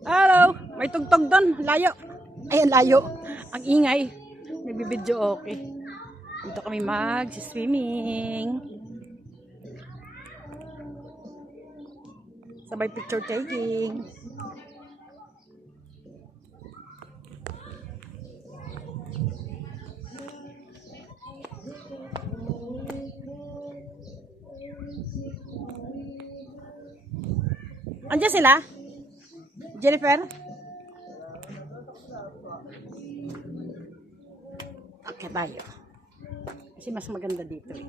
Hello! May tugtog doon. Layo. Ayan, layo. Ang ingay. Nagbibidyo okay. Dito kami mag-swimming. Sabay picture taking. Andiyan sila? Jennifer? Okay tayo. Kasi mas maganda dito eh.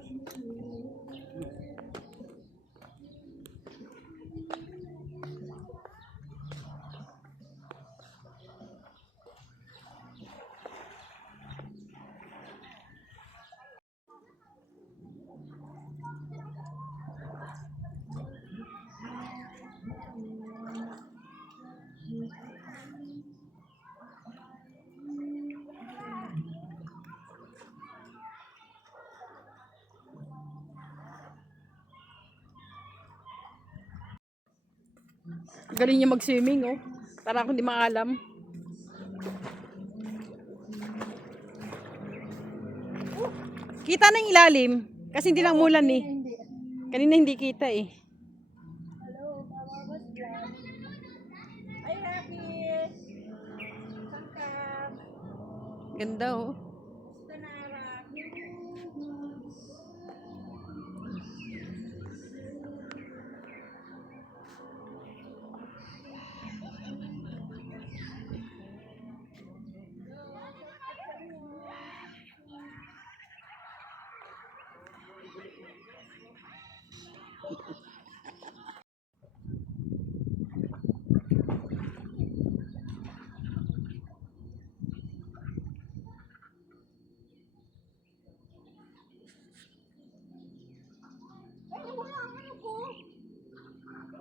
Galing niya mag-swimming, oh. Para akong di maalam. Kita ng ilalim. Kasi hindi lang mulan, eh. Kanina hindi kita, eh. Hello, Mama Baslan. Ay, happy. Sangkap. Ganda, oh. Tanara.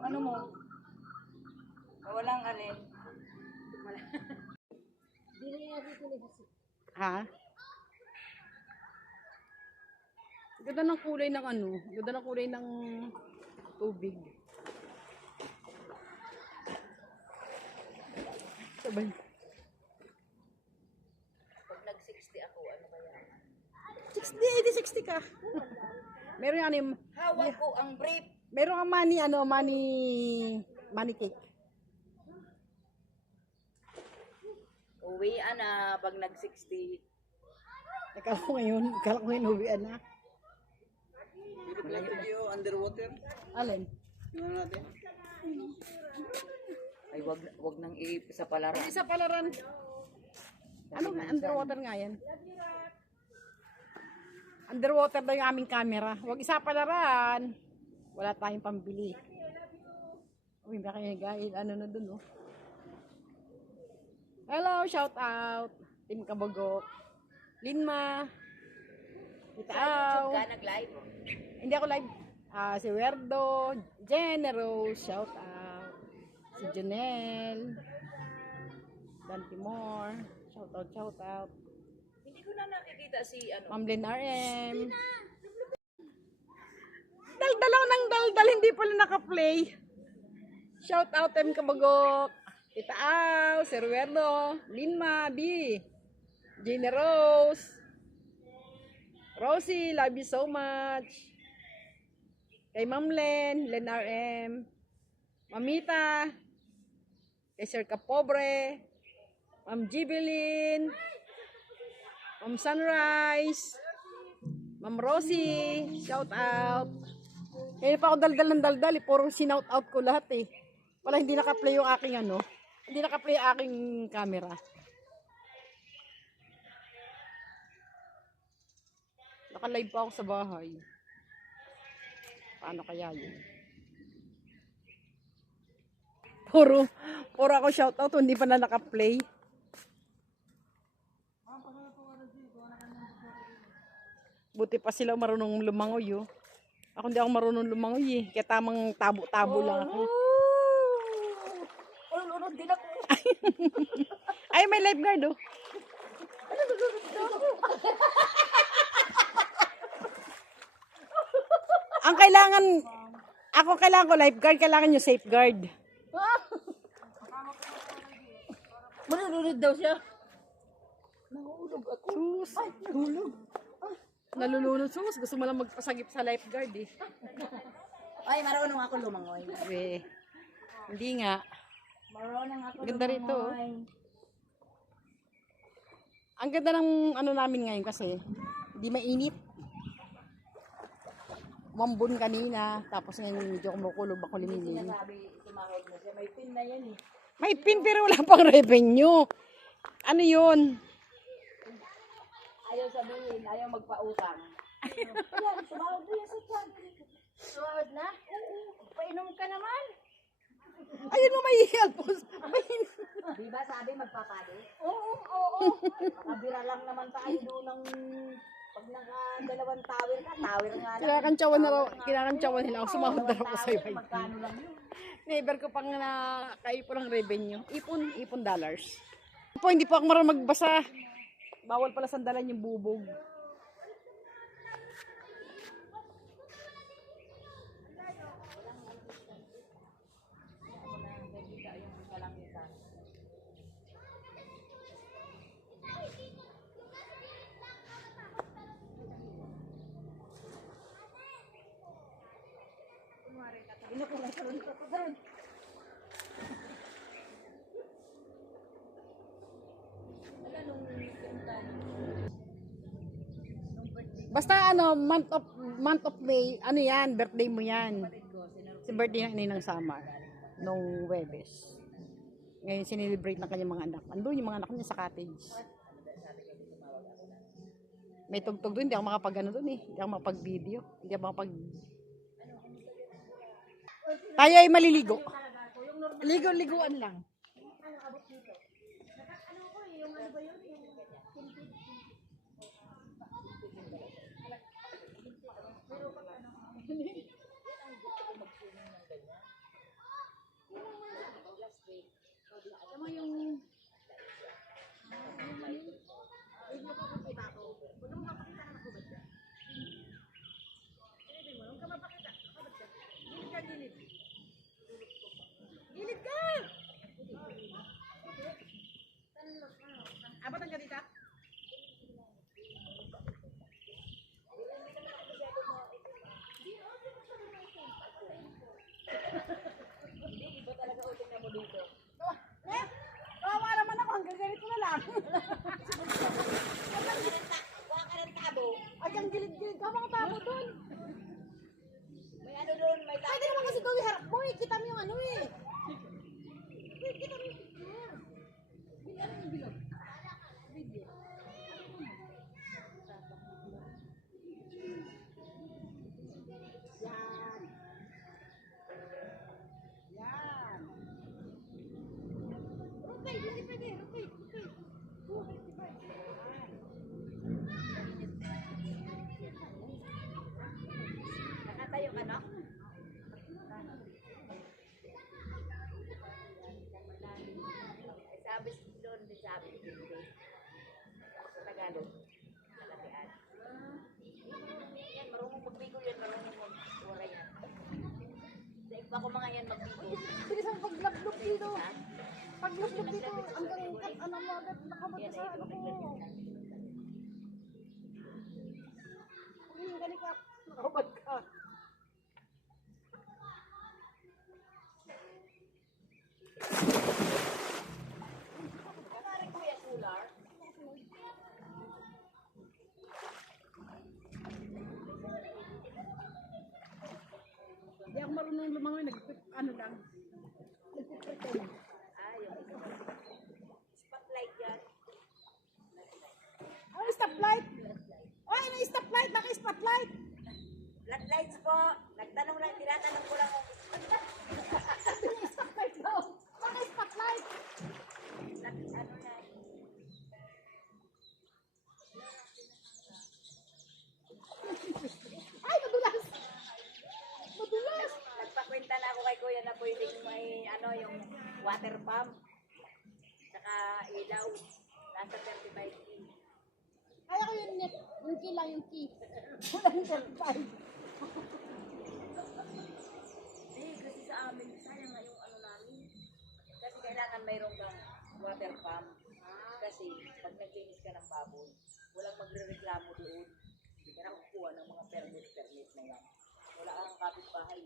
Ano mo? Walang alin. Ha? Ganda ng kulay ng ano? Ganda ng kulay ng tubig. Sabay. Pag nag-60 ako, ano kaya? 60 ka. Meron yan yung, Hawak ko ang brief. meron kang money cake. Uwi na pag nag-60. Akala ko ngayon uwian na. Video underwater. Alin? Tingnan natin. Ay, wag nang sa palaran. Hindi sa palaran. Ano nga, underwater nga yan? Underwater daw yung aming camera. Huwag isa palaran. Wala tayong pambili. Uy, baka yung gahil. Ano na dun, oh. Hello, shout out. Team Kabogok. Linma. Kitaaw. Ka nag-live? Hindi ako live. Si Werdo. Generous. Shout out. Si Janelle. Dan Timor. Shout out. Hindi ko na nakikita si ano. Ma'am Lynn RM. Daldalaw ng daldal, hindi pala naka-play. Shout out Team Kabagok. Tita Au, Sir Werdo, Linma, B. Gina Rose. Rosie, love you so much. Kay Ma'am Len RM. Mamita. Kay Sir Kapobre. Ma'am Jibilin. Ma'am Sunrise. Ma'am Rosie, shout out. Kaya pa ako daldal ng daldal, puro sinout out ko lahat eh. Wala, hindi naka-play yung aking ano. Hindi naka-play yung aking camera. Naka-live pa ako sa bahay. Paano kaya yun? Puro ako shout out, hindi pa na naka-play. Buti pa sila marunong lumangoy, oh. Ako hindi ako marunong lumangoy, eh. Kaya tamang tabo-tabo lang ako. Ulunod din ako. Ay, may lifeguard, oh. Ang Ako kailangan ko lifeguard, kailangan nyo safeguard. Manunod daw siya. Nahulog ako. Sus. Ay, nahulog. Nalulunod sus. Gusto mo lang magpasagip sa lifeguard eh. Ay, marunong ako lumangoy. Eh, hindi nga. Marunong ako Ganda rito, oh. lumangoy. Ang ganda ng ano namin ngayon kasi hindi mainit. Mambun kanina, tapos ngayon medyo kumukulob ako limilin. Sinasabi, tumawag na siya. May pin na yan eh. May pin pero wala pang revenue. Ano yun? Ayaw sabihin, ayaw magpautang. Yan, tumawag na yan sa tiyan. Tumawag na? Oo. Painom ka naman. Ayun mo may helpos. Di ba sabi magpapalo? Oo. Makabira lang naman tayo doon ng pag naka-dalawang tower ka, tower nga lang. Kinakantsawan nila ako. Sumahod na ako sa iyo. Magkano lang yun? Never ko pang nakaipon ng revenue. Ipon dollars. Po, hindi po ako marunong magbasa. Bawal pala sandalan yung bubog. Basta ano, month of May, ano yan, birthday mo yan. Si birthday na ng Samar, nung Webes. Ngayon sinelebrate ng kanyang mga anak. Andun yung mga anak niya sa cottage. May tugtog doon, hindi ako makapag ano doon eh. Hindi ako makapag-video. Hindi ako makapag... Tayo ay maliligo. Ligo-liguan lang. Gilid ka! Abot ang ganita? Kawawa naman ako, hanggang ganito na lang. Kuha ka ng tabo. Ay, ang gilid-gilid ka, mga tabo doon. May ano doon, may tabo. Pwede naman kasi ikaw iharap mo eh. Kita mo yung ano eh. Kita mo yung picture. Ano yung bilog? Video. Yan. Yan. Rotate, hindi pwede. Rotate. Nakatayo ka na? Sabi doon, sabi hindi. Sa Tagalog. Malakian. Yan, marunong magbigol yan, marunong mag-ura yan. Sa iba ko mga yan magbigol. Bilis ang paglablok dito. Paglablok dito, hanggang ano mo agad nakabot sa ano mo. Uy, gani ka. Nakabot ka. Kamarin ko yan, Ular. Hindi ako marunong lumangoy, ano lang. Spotlight yan. Ano stoplight? Oy, may stoplight, naka-spotlight. Floodlights po. Nagtanong lang, tinatanong ko lang. Stoplight daw. Naka-spotlight. Ano na. Ay, madulas. Madulas. Nagpakwenta na ako kay Kuya na pwedeng may ano yung water pump. Saka ilaw. Nasa 35 key. Ay, ako yung net. Yung key lang yung key. Walang stoplight. amin. Sayang nga yung ano namin. Kasi kailangan mayroon kang water pump. Kasi pag naglinis ka ng baboy, walang magre-reklamo doon. Hindi ka na kukuha ng mga permit na yan. Wala kang kapitbahay.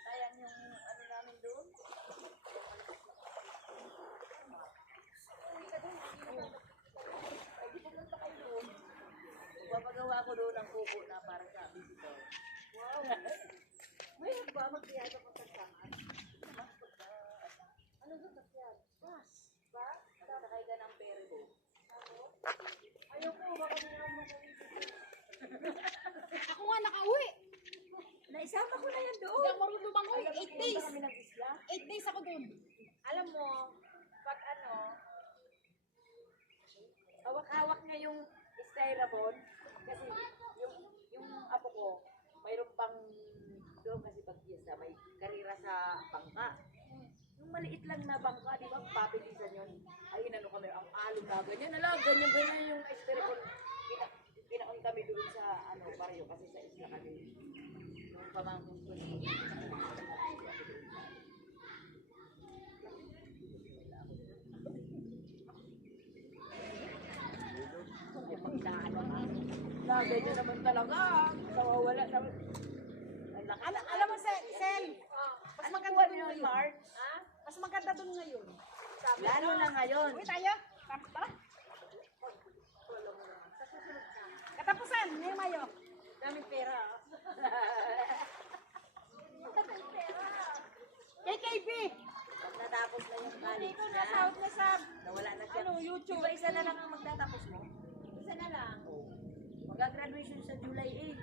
Sayang yung ano namin doon. Pwede pumunta kayo doon. Papagawa ko doon ang kuko na para sa visitor. Wow! Mayroon ba magkiyaya pa sa saan? Ano ba sakyan? Bus. Ba? Sakay ka ng ferry boat. Ayoko, baka naman Ako nga nakauwi. naisama ko na yan doon. Hindi ako marunong lumangoy. Alam mo, 8 days. pumunta kami ng isla. 8 days ako doon. Alam mo, pag ano, hawak-hawak niya yung styrofoam kasi yung apo ko, mayroon pang doon kasi pag fiesta, may karira sa bangka. Yung maliit lang na bangka, di ba, papilisan yun. Ay, inano kami, ang alog na ganyan, ganyan yung styrofoam. Pinaon kami doon sa ano, baryo kasi sa isla kami. Yung pamangkin ko ganyan naman talaga. Nawawala naman. Alam mo, Sel, mas Ano maganda buwan doon yun, ngayon. March? Ha? Mas maganda doon ngayon. Lalo na ngayon. Uwi tayo. Tara. Katapusan, ngayong Mayo. Daming pera. KKB. Pag natapos na yung college Dito niya, nasa out na sa nawala na siya. YouTube. Diba isa na lang ang magtatapos mo? Isa na lang. Mag-graduation sa July 8.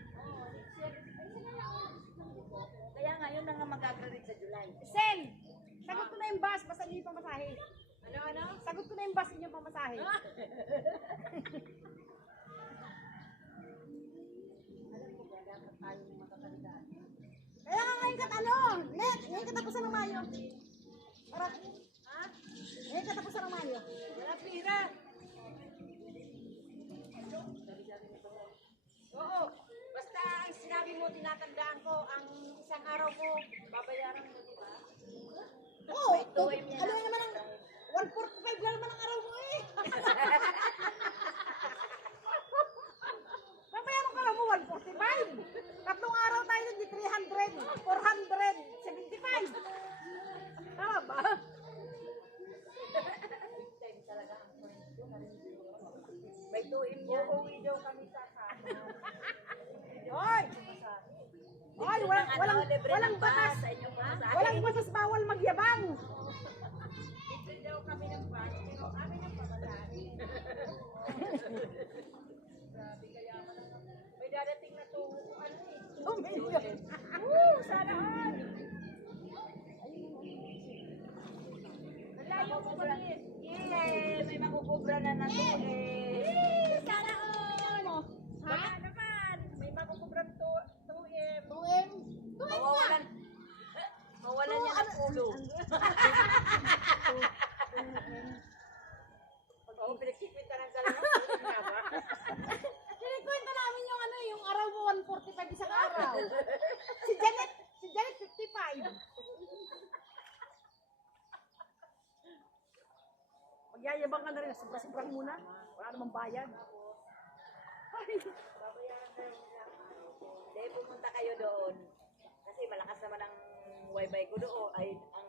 Kaya ngayon na nga mag-graduate sa July. Sel, sagot ko na yung bus, basta hindi pamasahe. Ano? Sagot ko na yung bus, hindi yung pamasahe. Kaya nga ngayon ngayon katapusan ng Mayo. Para, ngayon katapusan ng Mayo. Wala pira. Oo. Basta ang sinabi mo, tinatandaan ko, ang isang araw mo, babayaran mo, di ba? Oo, ano naman ang 145 lang naman ang araw mo eh. Babayaran ka lang mo 145. Tatlong araw tayo din, 300, 475. Tama ba? May tuim niya. Uuwi daw kami sa kama. Hoy! Hoy, walang batas. Sa inyong pamasahe. Walang batas bawal magyabang. Libre daw kami ng bus, pero kami ng pamasahe. Grabe, kaya may dadating na to, ano eh. 2 million. Sana all! Malayo po kami. Yay! May makukubra na to eh. Sana all. Baka naman, may makukubra to 2M. 2M. 2M nga. Mawawalan. Mawalan niya ng ulo. Oo, pinagsikwita ng talaga. Nga ba? Kinikwenta namin yung yung araw mo 145 isang araw. Si Janet 55. Magyayabang ka na rin, sobra-sobrang muna. Wala namang bayad. Babayaran kayo nila. Hindi, pumunta kayo doon. Kasi malakas naman ang wifi ko doon. Ay, ang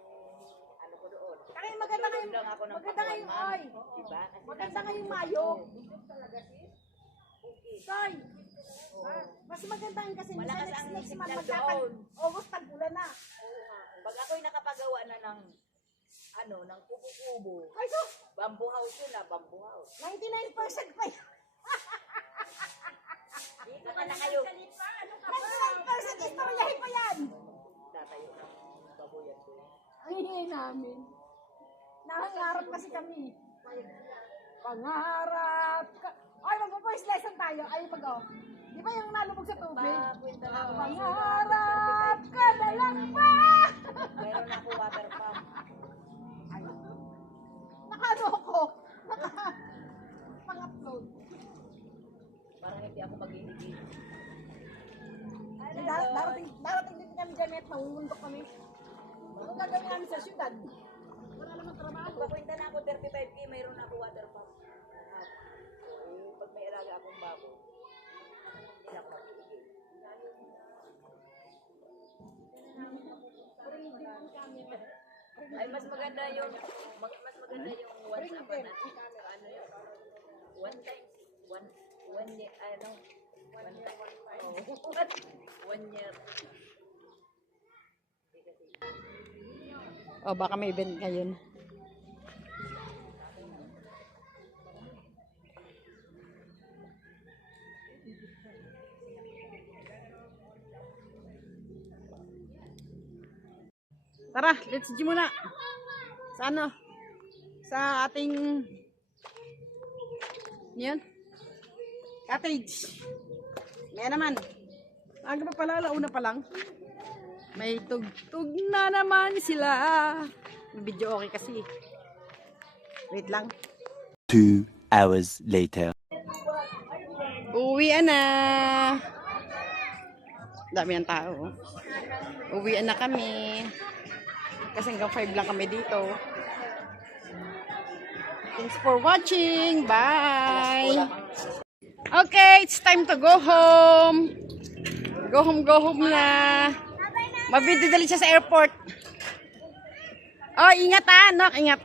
ano ko doon. Kaya maganda Doon ngayong, lang ako ng maganda ngayong, pag-1 oy. month. Diba? Kasi Maganda nasa ngayong bundok Mayo. ako. Bundok talaga sis. Okay. Soy, Oo. mas maganda yung kasi Malakas minsan ang next signal month doon. August tag-ulan na. Oo nga. Pag ako'y nakapagawa na ng ano, ng kubo-kubo. Ay sus, Bamboo house yun ah, bamboo house. 99% pa yan. Dito ka na kayo. 99% istoryahin pa yan. Tatayo ng baboyan ko. Ang hinihingi namin. Nangangarap kasi kami. Pangarap ka. Ay, magpo-voice lesson tayo. Ay, mag-o. Di ba yung nalubog sa tubig? Kwenta na ako. Pangarap ka na lang ba? Meron ako water pump. Nakano ako? Pang-upload. Parang hindi ako mag-iigil. Darating din kami Janet, mangungundok kami. Ano gagawin namin sa syudad? Wala naman trabaho. Papunta na ako 35K, mayroon na ako water pump. Pag may alaga akong babo, hindi na ako mapipigil. Ay, mas maganda yung WhatsApp na. Ano yun? One time, one year, ano? One time. Oh. 1 year. O, baka may event ngayon. Tara, let's gym muna. Sa ano? Sa ating yun? Cottage. May naman. Aga pa pala, alauna pa lang. May tugtog na naman sila. Yung video okay kasi. Wait lang. 2 hours later. Uwian na. Dami ng tao. Uwian na kami. Kasi hanggang 5 lang kami dito. Thanks for watching. Bye. Okay, it's time to go home. Go home na. Mabididali siya sa airport. Oh, ingat anak, ingat.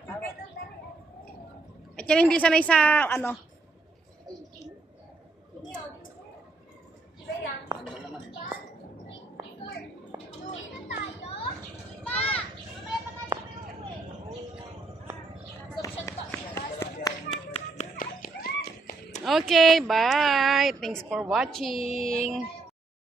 At yan hindi sanay sa ano. Okay, bye. Thanks for watching.